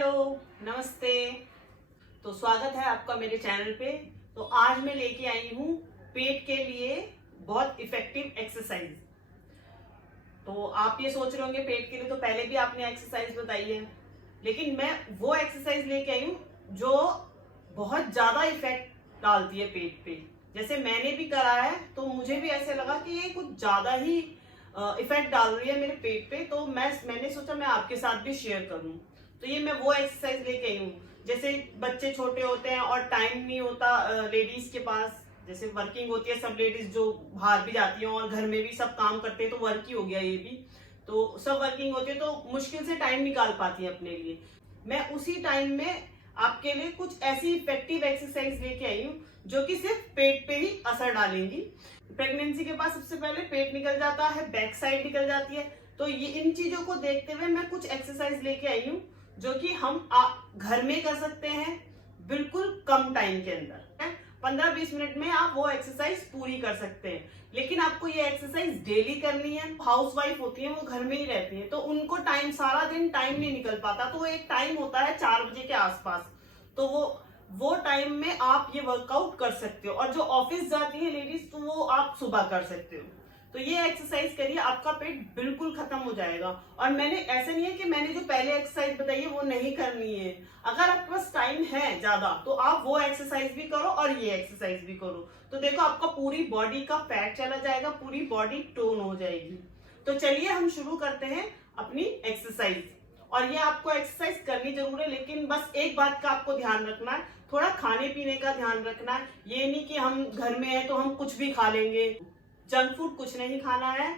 Hello, नमस्ते। तो स्वागत है आपका मेरे चैनल पे। तो आज मैं लेके आई हूँ पेट के लिए बहुत इफेक्टिव एक्सरसाइज। तो आप ये सोच रहे होंगे पेट के लिए तो पहले भी आपने एक्सरसाइज बताई है, लेकिन मैं वो एक्सरसाइज लेके आई हूँ जो बहुत ज्यादा इफेक्ट डालती है पेट पे। जैसे मैंने भी करा है तो मुझे भी ऐसे लगा कि ये कुछ ज्यादा ही इफेक्ट डाल रही है मेरे पेट पे। तो मैंने सोचा मैं आपके साथ भी शेयर करूं। तो ये मैं वो एक्सरसाइज लेके आई हूँ। जैसे बच्चे छोटे होते हैं और टाइम नहीं होता लेडीज के पास, जैसे वर्किंग होती है सब लेडीज जो बाहर भी जाती हैं और घर में भी सब काम करते हैं, तो वर्क ही हो गया ये भी। तो सब वर्किंग होती है तो मुश्किल से टाइम निकाल पाती है अपने लिए। मैं उसी टाइम में आपके लिए कुछ ऐसी इफेक्टिव एक्सरसाइज लेके आई हूँ जो कि सिर्फ पेट पे ही असर डालेंगी। प्रेगनेंसी के बाद सबसे पहले पेट निकल जाता है, बैक साइड निकल जाती है। तो ये इन चीजों को देखते हुए मैं कुछ एक्सरसाइज लेके आई हूँ जो कि हम घर में कर सकते हैं बिल्कुल कम टाइम के अंदर। 15-20 मिनट में आप वो एक्सरसाइज पूरी कर सकते हैं। लेकिन आपको ये एक्सरसाइज डेली करनी है। हाउस वाइफ होती है, वो घर में ही रहती है, तो उनको टाइम, सारा दिन टाइम नहीं निकल पाता। तो एक टाइम होता है 4 बजे के आसपास, तो वो टाइम में आप ये वर्कआउट कर सकते हो। और जो ऑफिस जाती है लेडीज, तो वो आप सुबह कर सकते हो। तो ये एक्सरसाइज करिए, आपका पेट बिल्कुल खत्म हो जाएगा। और मैंने ऐसे नहीं है कि मैंने जो पहले एक्सरसाइज बताई है वो नहीं करनी है। अगर आपके पास टाइम है ज्यादा तो आप वो एक्सरसाइज भी करो और ये एक्सरसाइज भी करो। तो देखो आपका पूरी बॉडी का फैट चला जाएगा, पूरी बॉडी टोन हो जाएगी। तो चलिए हम शुरू करते हैं अपनी एक्सरसाइज। और ये आपको एक्सरसाइज करनी जरूर है, लेकिन बस एक बात का आपको ध्यान रखना है, थोड़ा खाने पीने का ध्यान रखना है। ये नहीं कि हम घर में है तो हम कुछ भी खा लेंगे। जंक फूड कुछ नहीं खाना है,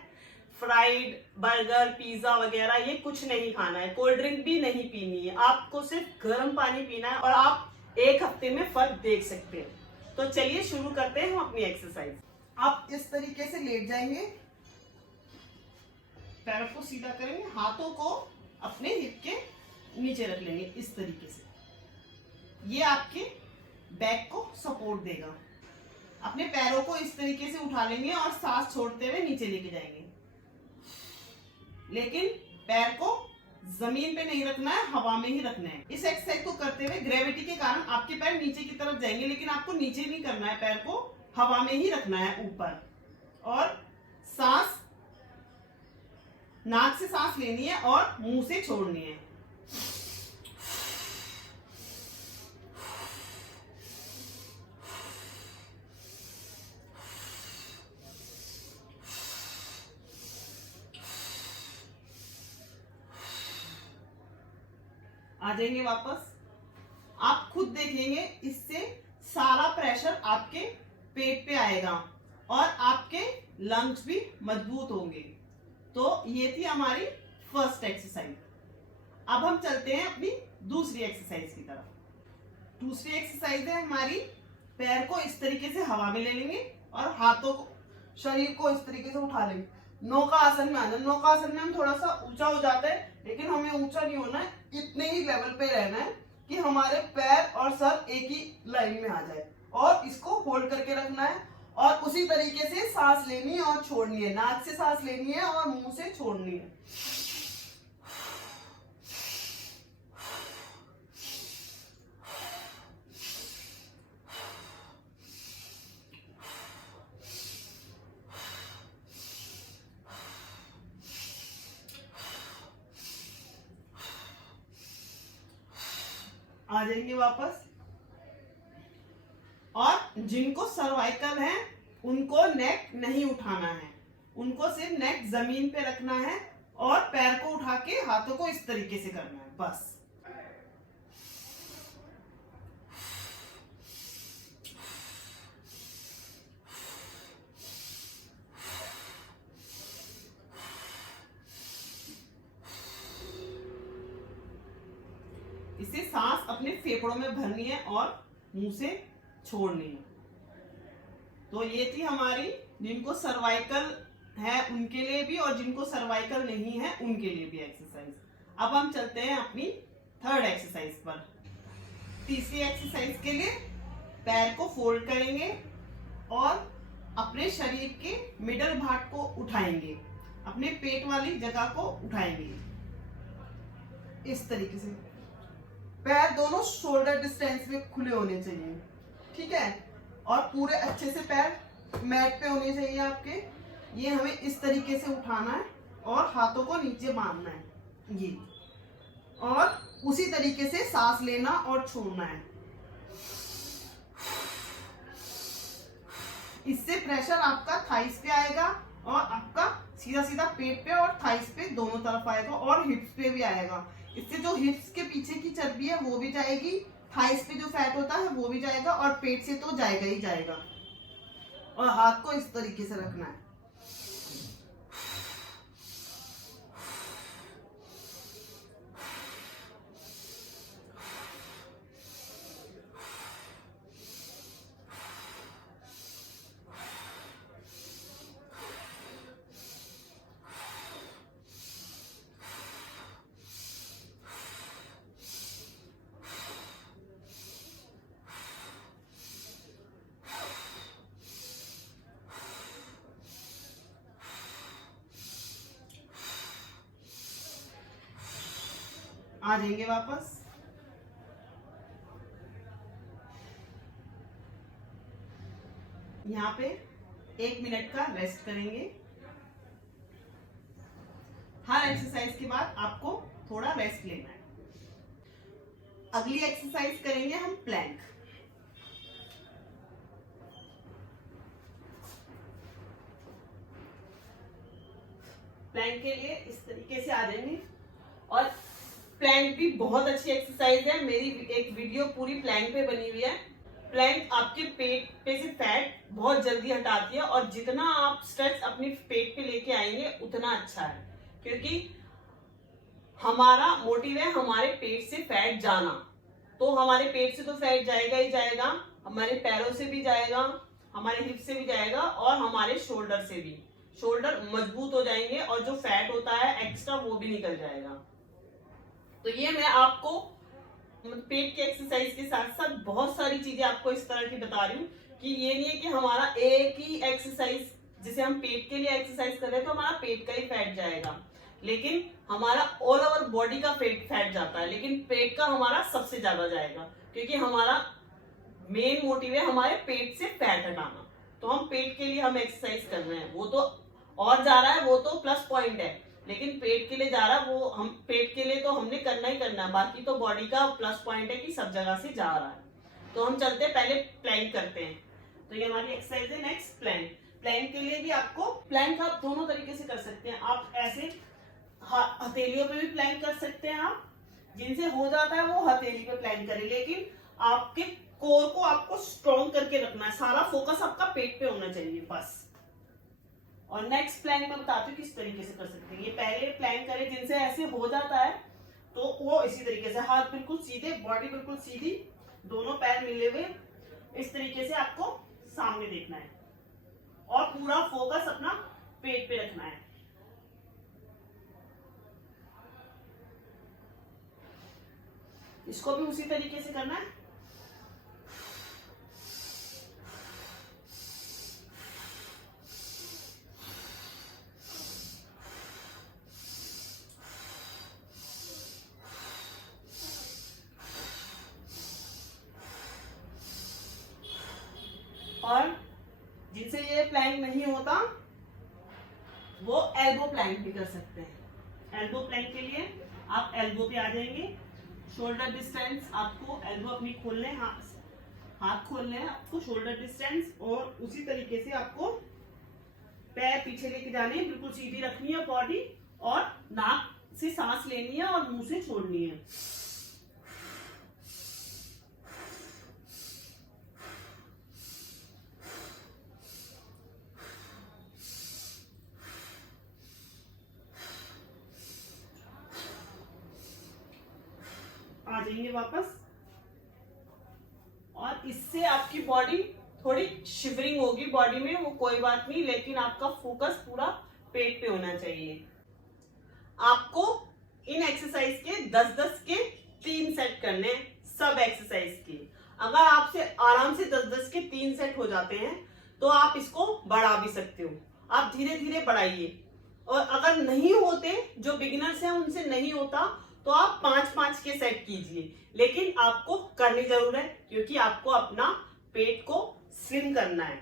फ्राइड बर्गर पिज्जा वगैरह ये कुछ नहीं खाना है। कोल्ड ड्रिंक भी नहीं पीनी है, आपको सिर्फ गर्म पानी पीना है। और आप एक हफ्ते में फर्क देख सकते हैं। तो चलिए शुरू करते हैं हम अपनी एक्सरसाइज। आप इस तरीके से लेट जाएंगे, पैरों को सीधा करेंगे, हाथों को अपने हिप के नीचे रख लेंगे इस तरीके से। ये आपके बैक को सपोर्ट देगा। अपने पैरों को इस तरीके से उठा लेंगे और सांस छोड़ते हुए नीचे लेके जाएंगे। लेकिन पैर को जमीन पे नहीं रखना है, हवा में ही रखना है। इस एक्सरसाइज को करते हुए ग्रेविटी के कारण आपके पैर नीचे की तरफ जाएंगे, लेकिन आपको नीचे नहीं करना है, पैर को हवा में ही रखना है ऊपर। और सांस, नाक से सांस लेनी है और मुंह से छोड़नी है। आ जाएंगे वापस। आप खुद देखेंगे इससे सारा प्रेशर आपके पेट पे आएगा और आपके लंग्स भी मजबूत होंगे। तो ये थी हमारी फर्स्ट एक्सरसाइज। अब हम चलते हैं अपनी दूसरी एक्सरसाइज की तरफ। दूसरी एक्सरसाइज है हमारी, पैर को इस तरीके से हवा में ले लेंगे और हाथों को, शरीर को इस तरीके से उठा लेंगे। नौका आसन में आ जाए। नौका आसन में हम थोड़ा सा ऊंचा हो जाते हैं, लेकिन हमें ऊंचा नहीं होना है, इतने ही लेवल पे रहना है कि हमारे पैर और सर एक ही लाइन में आ जाए। और इसको होल्ड करके रखना है और उसी तरीके से सांस लेनी है और छोड़नी है। नाक से सांस लेनी है और मुंह से छोड़नी है। आ जाएंगे वापस। और जिनको सर्वाइकल है उनको नेक नहीं उठाना है, उनको सिर्फ नेक जमीन पे रखना है और पैर को उठा के हाथों को इस तरीके से करना है बस। इसे सांस अपने फेफड़ों में भरनी है और मुंह से छोड़नी है। तो ये थी हमारी, जिनको सर्वाइकल है उनके लिए भी और जिनको सर्वाइकल नहीं है उनके लिए भी एक्सरसाइज। अब हम चलते हैं अपनी थर्ड एक्सरसाइज पर। तीसरी एक्सरसाइज के लिए पैर को फोल्ड करेंगे और अपने शरीर के मिडल भाग को उठाएंगे, अपने पेट वाली जगह को उठाएंगे इस तरीके से। पैर दोनों शोल्डर डिस्टेंस में खुले होने चाहिए, ठीक है। और पूरे अच्छे से पैर मैट पे होने चाहिए आपके। ये हमें इस तरीके से उठाना है और हाथों को नीचे बांधना है ये, और उसी तरीके से सांस लेना और छोड़ना है। इससे प्रेशर आपका थाइस पे आएगा और आपका सीधा सीधा पेट पे और थाइस पे दोनों तरफ आएगा और हिप्स पे भी आएगा। इससे जो हिप्स के पीछे की चर्बी है वो भी जाएगी, थाइस पे जो फैट होता है वो भी जाएगा, और पेट से तो जाएगा ही जाएगा। और हाथ को इस तरीके से रखना है। आ जाएंगे वापस। यहाँ पे 1 मिनट का रेस्ट करेंगे। हर एक्सरसाइज के बाद आपको थोड़ा रेस्ट लेना है। अगली एक्सरसाइज करेंगे हम प्लैंक। प्लैंक के लिए इस तरीके से आ जाएंगे। और प्लैंक भी बहुत अच्छी एक्सरसाइज है, मेरी एक वीडियो पूरी प्लैंक पे बनी हुई है। प्लैंक आपके पेट पे से फैट बहुत जल्दी हटाती है, और जितना आप स्ट्रेच अपने पेट पे लेके आएंगे उतना अच्छा है, क्योंकि हमारा मोटिव है हमारे पेट से फैट जाना। तो हमारे पेट से तो फैट जाएगा ही जाएगा, हमारे पैरों से भी जाएगा, हमारे हिप से भी जाएगा, और हमारे शोल्डर से भी। शोल्डर मजबूत हो जाएंगे और जो फैट होता है एक्स्ट्रा वो भी निकल जाएगा। तो ये मैं आपको पेट के एक्सरसाइज के साथ साथ बहुत सारी चीजें आपको इस तरह की बता रही हूँ कि ये नहीं है कि हमारा एक ही एक्सरसाइज, जैसे हम पेट के लिए एक्सरसाइज कर रहे हैं तो हमारा पेट का ही फैट जाएगा, लेकिन हमारा ऑल ओवर बॉडी का फैट जाता है, लेकिन पेट का हमारा सबसे ज्यादा जाएगा, क्योंकि हमारा मेन मोटिव है हमारे पेट से फैट हटाना। तो हम पेट के लिए हम एक्सरसाइज कर रहे हैं, वो तो और जा रहा है, वो तो प्लस पॉइंट है, लेकिन पेट के लिए जा रहा है वो हम पेट के लिए तो हमने करना ही करना है, बाकी तो बॉडी का प्लस पॉइंट है कि सब जगह से जा रहा है। तो हम चलते हैं, पहले प्लैंक करते हैं। तो ये हमारी एक्सरसाइज है। Next Planck. प्लैंक के लिए भी आपको प्लैंक आप दोनों तरीके से कर सकते हैं। आप ऐसे हथेलियों पे भी प्लैंक कर सकते हैं, आप जिनसे हो जाता है वो हथेली पे प्लैंक करें, लेकिन आपके कोर को आपको स्ट्रॉन्ग करके रखना है, सारा फोकस आपका पेट पे होना चाहिए बस। और नेक्स्ट प्लैंक मैं बताती हूँ किस तरीके से कर सकते हैं। ये पहले प्लैंक करें जिनसे ऐसे हो जाता है, तो वो इसी तरीके से हाथ बिल्कुल सीधे, बॉडी बिल्कुल सीधी, दोनों पैर मिले हुए, इस तरीके से आपको सामने देखना है और पूरा फोकस अपना पेट पे रखना है। इसको भी उसी तरीके से करना है। और जिनसे ये प्लैंक नहीं होता वो एल्बो प्लैंक भी कर सकते हैं। एल्बो प्लैंक के लिए आप एल्बो पे आ जाएंगे, शोल्डर डिस्टेंस आपको एल्बो अपनी खोलने, हाथ खोलने हैं आपको शोल्डर डिस्टेंस, और उसी तरीके से आपको पैर पीछे लेके जाने हैं, बिल्कुल सीधी रखनी है बॉडी, और नाक से सांस लेनी है और मुंह से छोड़नी है। आ जाएंगे वापस। और इससे आपकी बॉडी थोड़ी शिवरिंग होगी बॉडी में, वो कोई बात नहीं, लेकिन आपका फोकस पूरा पेट पे होना चाहिए। आपको इन एक्सरसाइज के 10-10 के 3 सेट करने हैं, सब एक्सरसाइज के। अगर आपसे आराम से 10-10 के 3 सेट हो जाते हैं तो आप इसको बढ़ा भी सकते हो, आप धीरे धीरे बढ़ाइए। और अगर नहीं होते, जो बिगिनर्स हैं उनसे नहीं होता, तो आप 5-5 के सेट कीजिए, लेकिन आपको करनी जरूर है क्योंकि आपको अपना पेट को स्लिम करना है।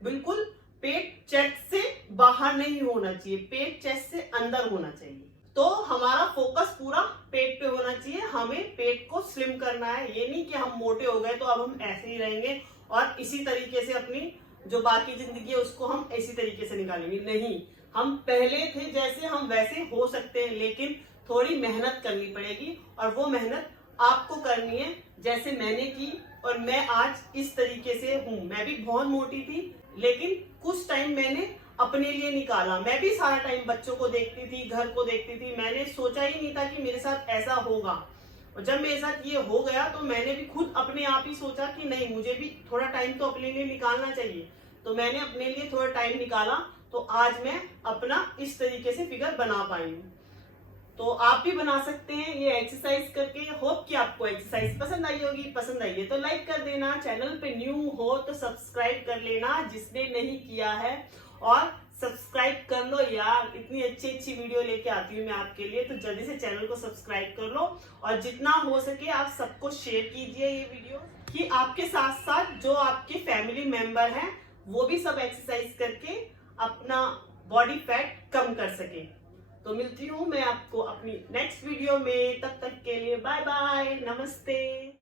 बिल्कुल पेट चेस्ट से बाहर नहीं होना चाहिए, पेट चेस्ट से अंदर होना चाहिए। तो हमारा फोकस पूरा पेट पे होना चाहिए, हमें पेट को स्लिम करना है। ये नहीं कि हम मोटे हो गए तो अब हम ऐसे ही रहेंगे और इसी तरीके से अपनी जो बाकी जिंदगी है उसको हम इसी तरीके से निकालेंगे। नहीं, हम पहले थे जैसे हम वैसे हो सकते हैं, लेकिन थोड़ी मेहनत करनी पड़ेगी और वो मेहनत आपको करनी है जैसे मैंने की। और मैं आज इस तरीके से हूँ। मैं भी बहुत मोटी थी, लेकिन कुछ टाइम मैंने अपने लिए निकाला। मैं भी सारा टाइम बच्चों को देखती थी, घर को देखती थी। मैंने सोचा ही नहीं था कि मेरे साथ ऐसा होगा, और जब मेरे साथ ये हो गया तो मैंने भी खुद अपने आप ही सोचा कि नहीं, मुझे भी थोड़ा टाइम तो अपने लिए निकालना चाहिए। तो मैंने अपने लिए थोड़ा टाइम निकाला, तो आज मैं अपना इस तरीके से फिगर बना पाई हूँ। तो आप भी बना सकते हैं ये एक्सरसाइज करके। होप कि आपको एक्सरसाइज पसंद आई होगी। पसंद आई है तो लाइक कर देना, चैनल पे न्यू हो तो सब्सक्राइब कर लेना जिसने नहीं किया है, और सब्सक्राइब कर लो यार, इतनी अच्छी अच्छी वीडियो लेके आती हूँ मैं आपके लिए। तो जल्दी से चैनल को सब्सक्राइब कर लो और जितना हो सके आप सबको शेयर कीजिए ये वीडियो, कि आपके साथ साथ जो आपके फैमिली मेंबर हैं वो भी सब एक्सरसाइज करके अपना बॉडी फैट कम कर सके। तो मिलती हूँ मैं आपको अपनी नेक्स्ट वीडियो में, तब तक के लिए बाय बाय, नमस्ते।